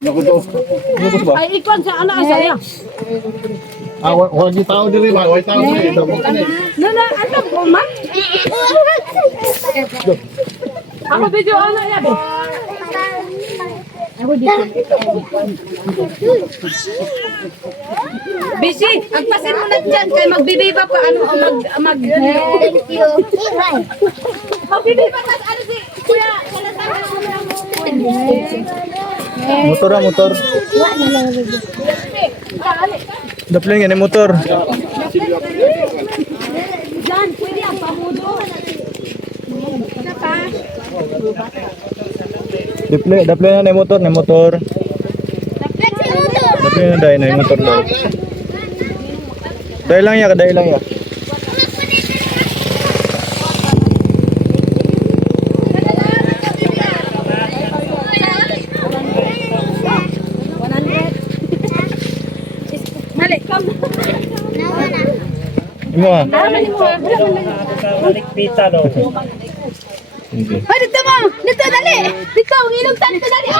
ba? Ay, ikwan sa anak saya. Wala di tao diri ba? Wala tao diri. Nana, ano po, ma? Ako video anak ya, be. Ako dito. Bisi, agpasin mo na dyan kay magbibiba pa ano Thank you. magbibiba ka ano si kuya. Motor ah, motor. Dapli nga ni motor. Diyan, pwede ang pamudo. Dapli na ni motor, ni motor. Dapli na dai na motor daw. Dai lang ya, dai lang ya. Mali, kam. Imo ah. Balik pizza do. Sige. Hoy, dito mo! Dito, dali! Dito, ilog tayo dito, dali!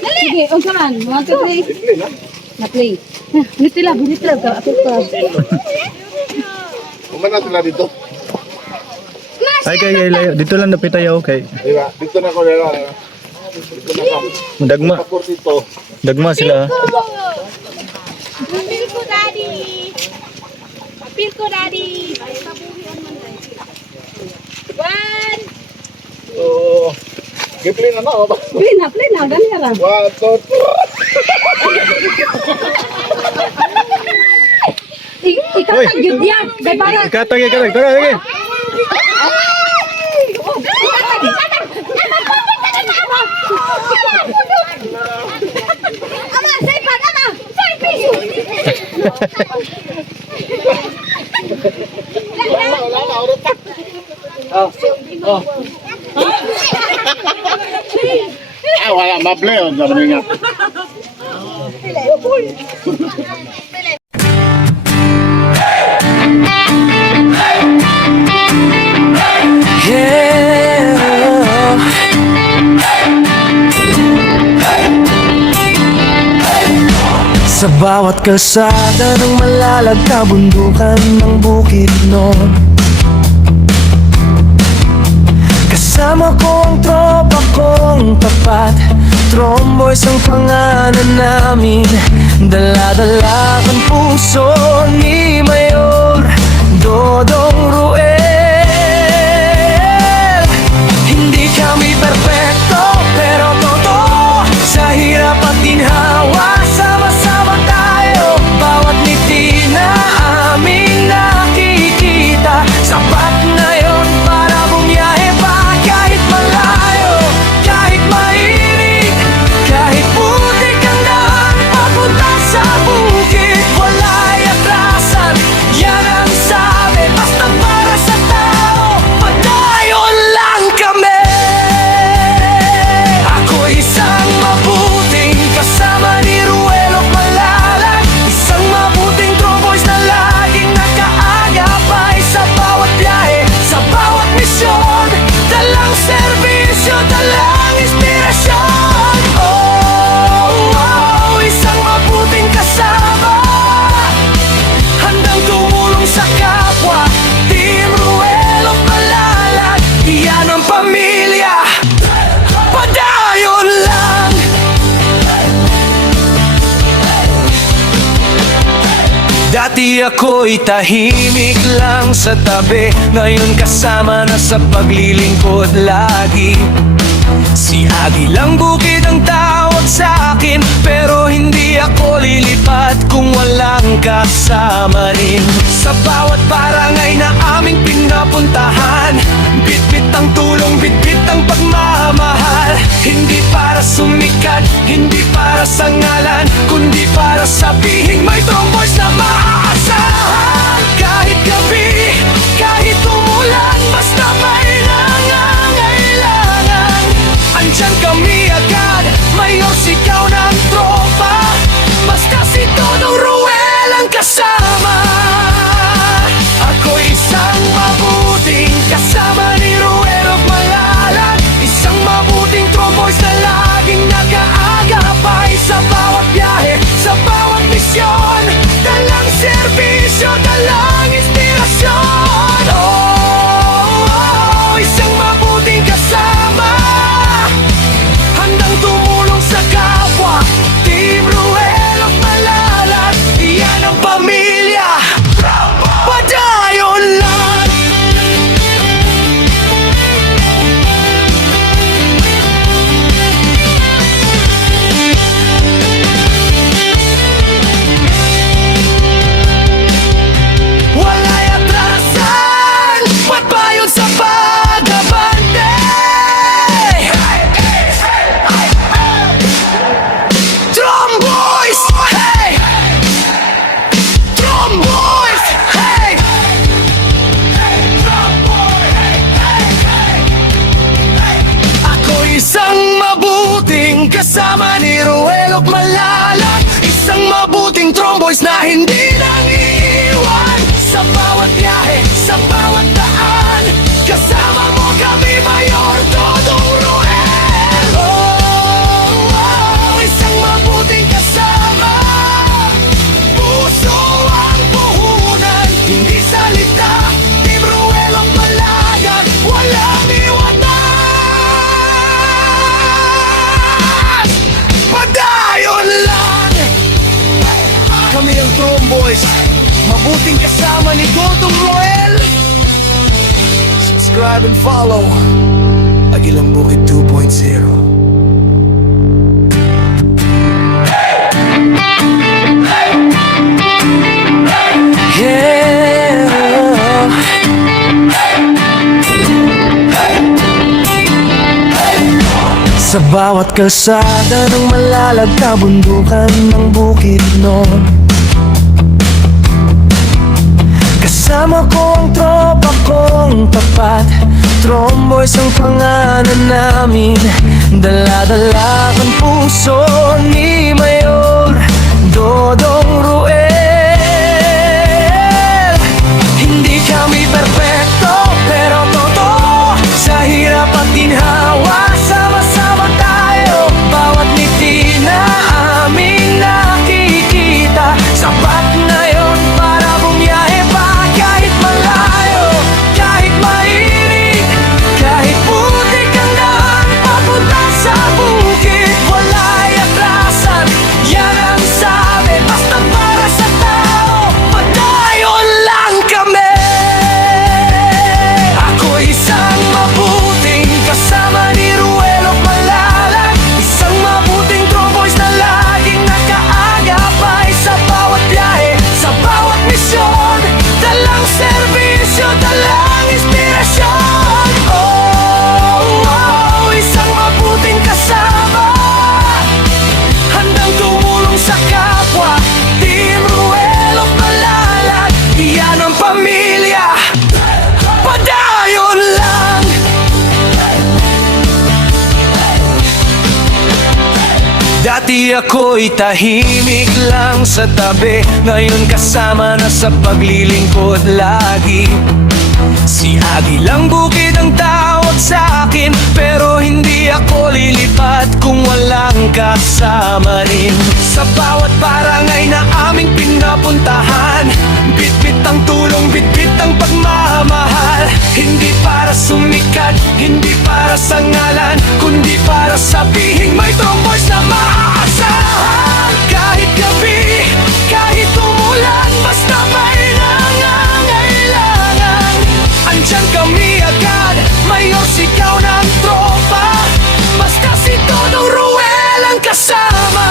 Sige, on ka man. 1, 2, 3. Na-play. Nitila, binitila ka. Ako ka. Umana sila dito. Ay kay layo. Dito lang napit tayo kay. Diba? Dito na ko lera. Dito na ka. Dagma. Tapos dito. Dagma sila. Apil ko, daddy! Apil ko, daddy! 1! Oh. Giplin na ba? Play na, dali ka lang. 1, 2, 3. Ikaw tag-yud yan. Kay para... Ikatag, ikatag. Tara, lagi. Ama, saipan, ama! Saipin! Wala na, urot pa. Wala maple on sabi nga. Sa bawat kalsada ng malalag kabundukan ng bukid noon, kasama ko ang tropa kong tapat. Tromboys ang pangalan namin, dala-dala ang puso ni Mayor Dodong Ruel. Hindi kami perfecto pero totoo, sa hirap at ginhawa sama-sama tayo. Bawat ngiti na aming nakikita, sapat na yon para bumiyahe pa. Kahit malayo, kahit mainit, kahit putik ang daan papunta sa bukid, wala'y atrasan, yan ang sabi. Basta para sa tao, padayon lang kami. Ako'y isang mabuting kasama ni Ruelo Malalag, isang mabuting tromboys na laging nakaagapay sa bawat biyahe, sa bawat misyon. Dalang serbisyo, dalang inspirasyon. Isang mabuting kasama, handang tumulong sa kapwa. Team Ruelo Malalag, iyan ang pamilya. Padayon lang. Dati ako'y tahimik lang sa tabi, ngayon kasama na sa paglilingkod lagi. Si Agilang Bukid ang tawag sa akin, pero hindi ako lilipat kung walang kasama rin. Sa bawat barangay na aming pinapuntahan, bitbit ang tulong, bitbit ang pagmamahal. Hindi para sumikat, hindi para sa ngalan, kundi para sabihin may tromboys na maaasahan. Kahit gabi, kahit umulan, basta may nangangailangan, andyan kami agad. Mayor, sigaw ng tropa, basta si Dodong Ruel ang kasama. Ako'y isang mabuting kasama ni Ruel Malalag, isang mabuting tromboys na na hindi nang iiwan. Sa bawat biyahe, sa bawat daan, kasama mo kami, Mayor Dodong Roel. Isang mabuting kasama, puso ang puhunan, hindi salita. Team Roel ang palayan, walang iwanan. Padayon lang, kami ang Tromboys, mabuting kasama ni Dodong Roel. Subscribe and follow Agilang Bukid 2.0. Sa bawat kalsada ng malalag kabundukan ng Bukidnon, kasama ko ang tropa kong tapat. Tromboys ang pangalan namin, dala-dala ang puso ni Mayor Dodong Roel. Hindi kami perpekto, pero totoo, sa hirap at ginhawa, sama-sama tayo. Bawat ngiti na aming nakikita, sapat na yon para bumiyahe pa. Kahit malayo, kahit mainit, kahit putik ang daan papunta sa bukid, wala'y atrasan, yan ang sabi, basta para sa tao, padayon lang kami. Ako isang mabuting kasama ni Ruelo Malalag, isang mabuting Tromboys na laging nakaagapay sa bawat biyahe, sa bawat misyon, dalang serbisyo, dalang inspirasyon. Isang mabuting kasama, handang tumulong sa kapwa. Team Ruelo Malalag, iyan ang pamilya, padayon lang. Dati ako'y tahimik lang sa tabi, ngayon kasama na sa paglilingkod lagi. Si Agilang Bukid ang tawag sa akin, pero hindi ako lilipat kung walang kasama rin. Sa bawat barangay na aming pinapuntahan, bitbit ang tulong, bitbit ang pagmamahal. Hindi para sumikat, hindi para sa ngalan, kundi para sabihin may Tromboys na maaasahan. Kahit gabi, kahit umulan, basta may nangangailangan, andyan kami agad, Mayor sigaw ng tropa, basta si Dodong Roel ang kasama.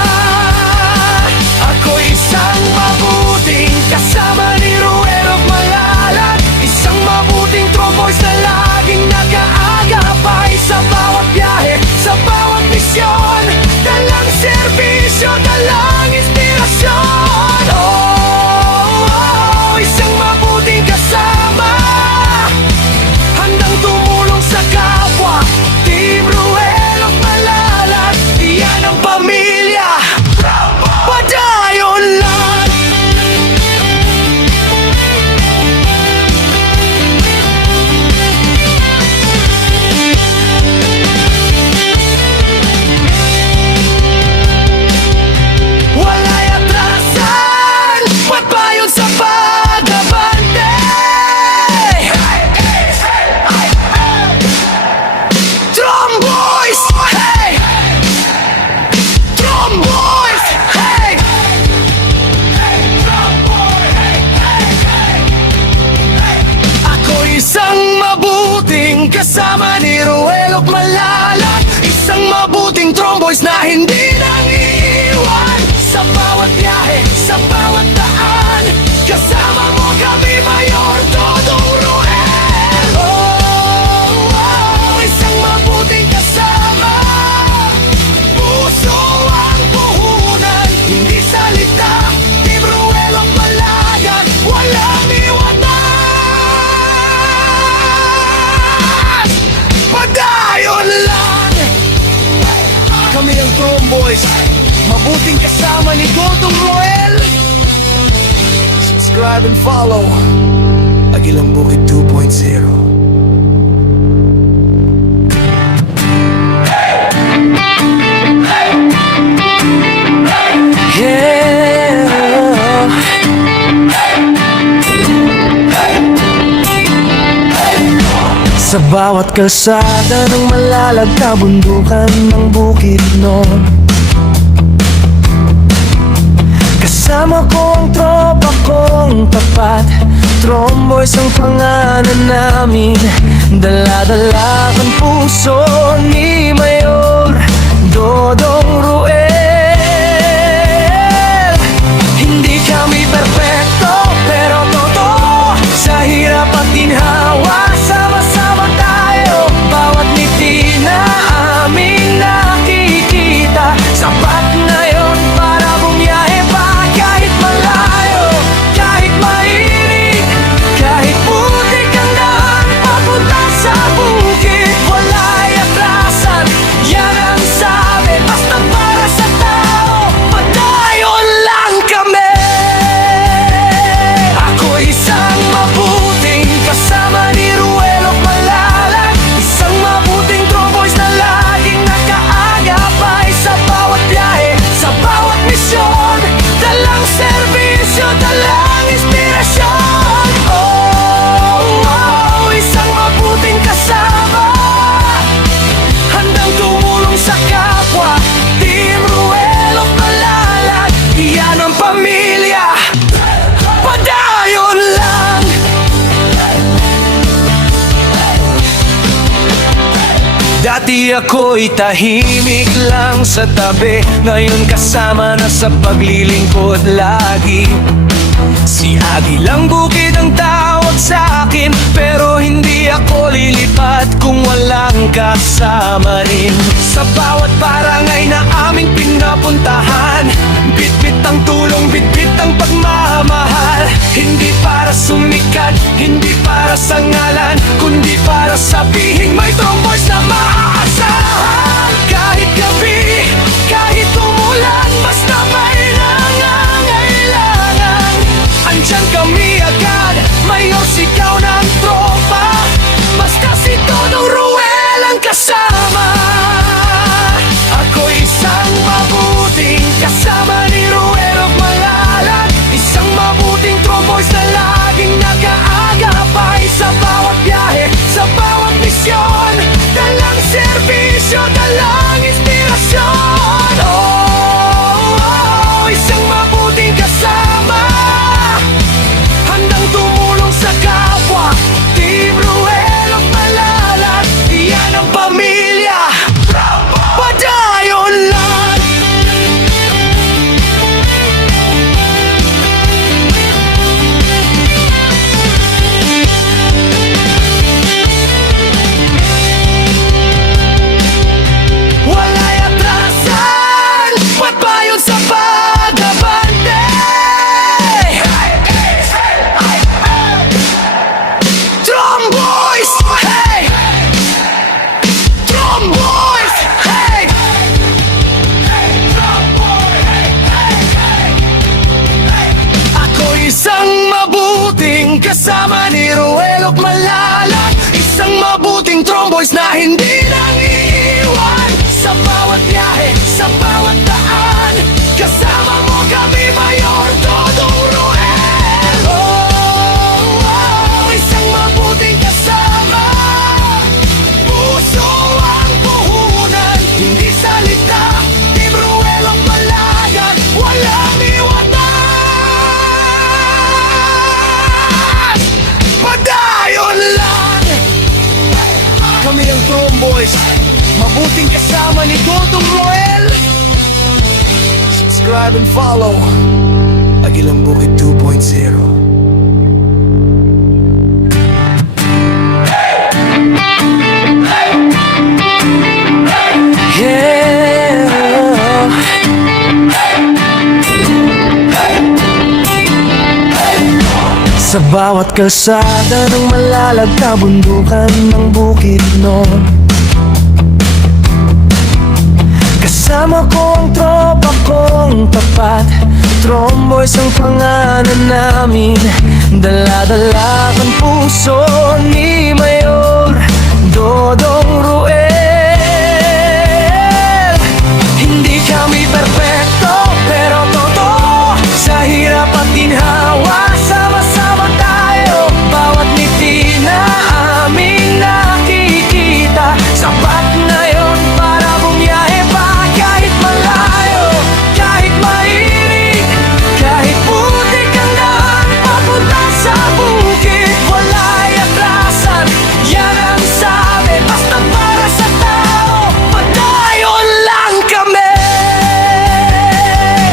Ako isang mabuting kasama ni Ruel Malalag, isang mabuting Tromboys na laging nag-aagapay sa bawat biyahe, sa bawat misyon, dalang serbisyo, dalang inspirasyon. Isang mabuting kasama, handang tumulong sa kapwa. Team Ruel Malalag, iyan ang pamilya, padayon lang. Wala'y atrasan, pagpayon sa pag-abante. Tromboys, hey! Tromboys, hey! Ako isang mabuting kasama ni Ruel Malalag, isang mabuting Tromboys na hindi nang iiwan. Sa bawat biyahe, sa bawat daan, kasama mo kami, Mayor Dodong Roel. Isang mabuting kasama, puso ang puhunan, hindi salita. Team Ruel ang palayan, walang iwanan. Padayon lang, kami ang Tromboys, mabuting kasama ni Dodong Roel. Subscribe and follow Agilang Bukid 2.0. Sa bawat kalsada ng malalag kabundukan ng bukid noon, kasama ko ang tropa kong tapat. Tromboys ang pangalan namin, dala-dala ang puso ni Mayor Dodong Ruel. Hindi kami perfecto pero totoo, sa hirap at ginhawa sama-sama tayo. Bawat ngiti na aming nakikita, sapat na yun para bumiyahe pa. Kahit malayo, kahit mainit, kahit putik ang daan papunta sa bukid, wala'y atrasan, yan ang sabi. Basta para sa tao, padayon lang kami. Ako'y isang mabuting kasama ni Ruelo Malalag, isang mabuting tromboys na laging nakaagapay sa bawat biyahe, sa bawat misyon. Dalang serbisyo, dalang inspirasyon. Oh, isang mabuting kasama, handang tumulong sa kapwa. Team Ruelo Malalag, iyan ang pamilya. Padayon lang. Dati ako'y tahimik lang sa tabi, ngayon kasama na sa paglilingkod lagi. Si Agilang Bukid ang tawag sa akin, pero hindi ako lilipat kung walang kasama rin. Sa bawat barangay na aming pinapuntahan, bitbit ang tulong, bitbit ang pagmamahal. Hindi para sumikat, hindi para sa ngalan, kundi para sabihin may tromboys na maaasahan. Kahit gabi, kahit umulan, basta may nangangailangan, andyan kami agad. Mayor, sigaw ng tropa, basta si Dodong Ruel ang kasama. Ako'y isang mabuting kasama ni Ruel Malalag, isang mabuting tromboys na laging nakaagapay sa bawat biyahe, sa bawat misyon. Dalang serbisyo, dalang inspirasyon. Oh, isang mabuting kasama, handang tumulong sa kapwa. Team Ruel Malalag, iyan ang pamilya. Padayon lang. Wala'y atrasan, pagbayon sa pag-abante. Tromboys, hey! Tromboys, hey! Ako'y isang mabuting kasama ni Ruel Malalag, isang mabuting tromboys na hindi nang iiwan. Sa bawat biyahe, sa bawat daan, kasama mo kami, Mayor Dodong Ruel. Oh, isang mabuting kasama, puso ang puhunan, hindi salita. Team Ruel Malalag, walang iwanan. Padayon lang. Kami ang Tromboys, mabuting kasama ni Dodong Ruel. Subscribe and follow Agilang Bukid 2.0. Sa bawat kalsada ng malalag kabundukan ng bukid noon, kasama Kasama ko ang tropa kong tapat, Tromboys ang pangalan namin. Dala-dala ang puso ni Mayor Dodong Ruel. Hindi kami perfecto, pero totoo. Sa hirap at ginhawa, sama-sama tayo. Bawat ngiti na aming nakikita, sapat na yon para bumiyahe pa. Kahit malayo, kahit mainit, kahit putik ang daan papunta sa bukid, wala'y atrasan. Yan ang sabi, basta para sa tao, padayon lang kami.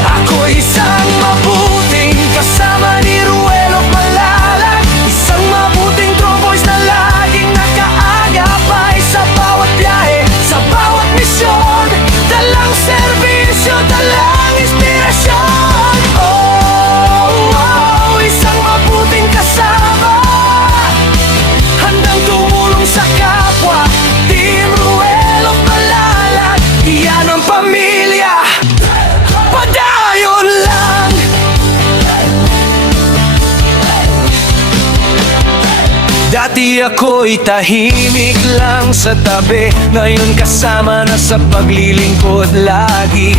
Ako'y isang mabuting kasama ni Ruelo Malalag, isang mabuting Tromboys na laging nakaagapay sa bawat biyahe, sa bawat misyon. Dalang serbisyo, dalang inspirasyon. Oh, oh, isang mabuting kasama, handang tumulong sa kapwa. Team Ruelo Malalag, iyan ang pamilya, padayon lang. Dati ako'y tahimik lang sa tabi, ngayon kasama na sa paglilingkod lagi.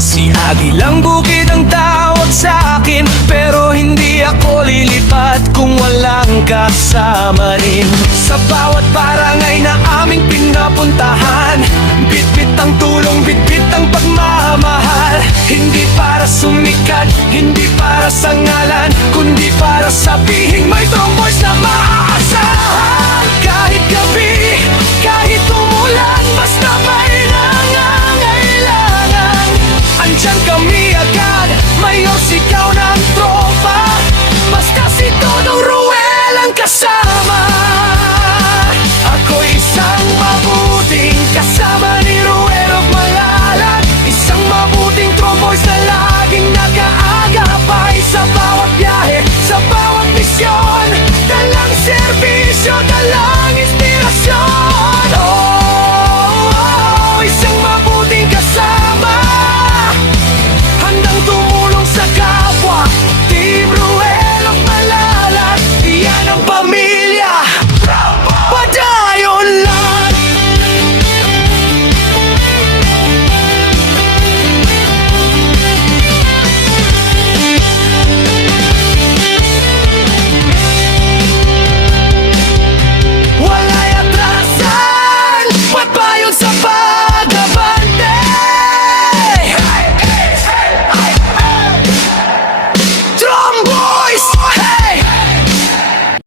Si Agilang Bukid ang tawag sa akin, pero hindi ako lilipat kung walang kasama rin. Sa bawat barangay na aming pinapuntahan, bitbit ang tulong, bitbit ang pagmamahal. Hindi para sumikat, hindi para sa ngalan, kundi para sabihin may Tromboys na maaasahan.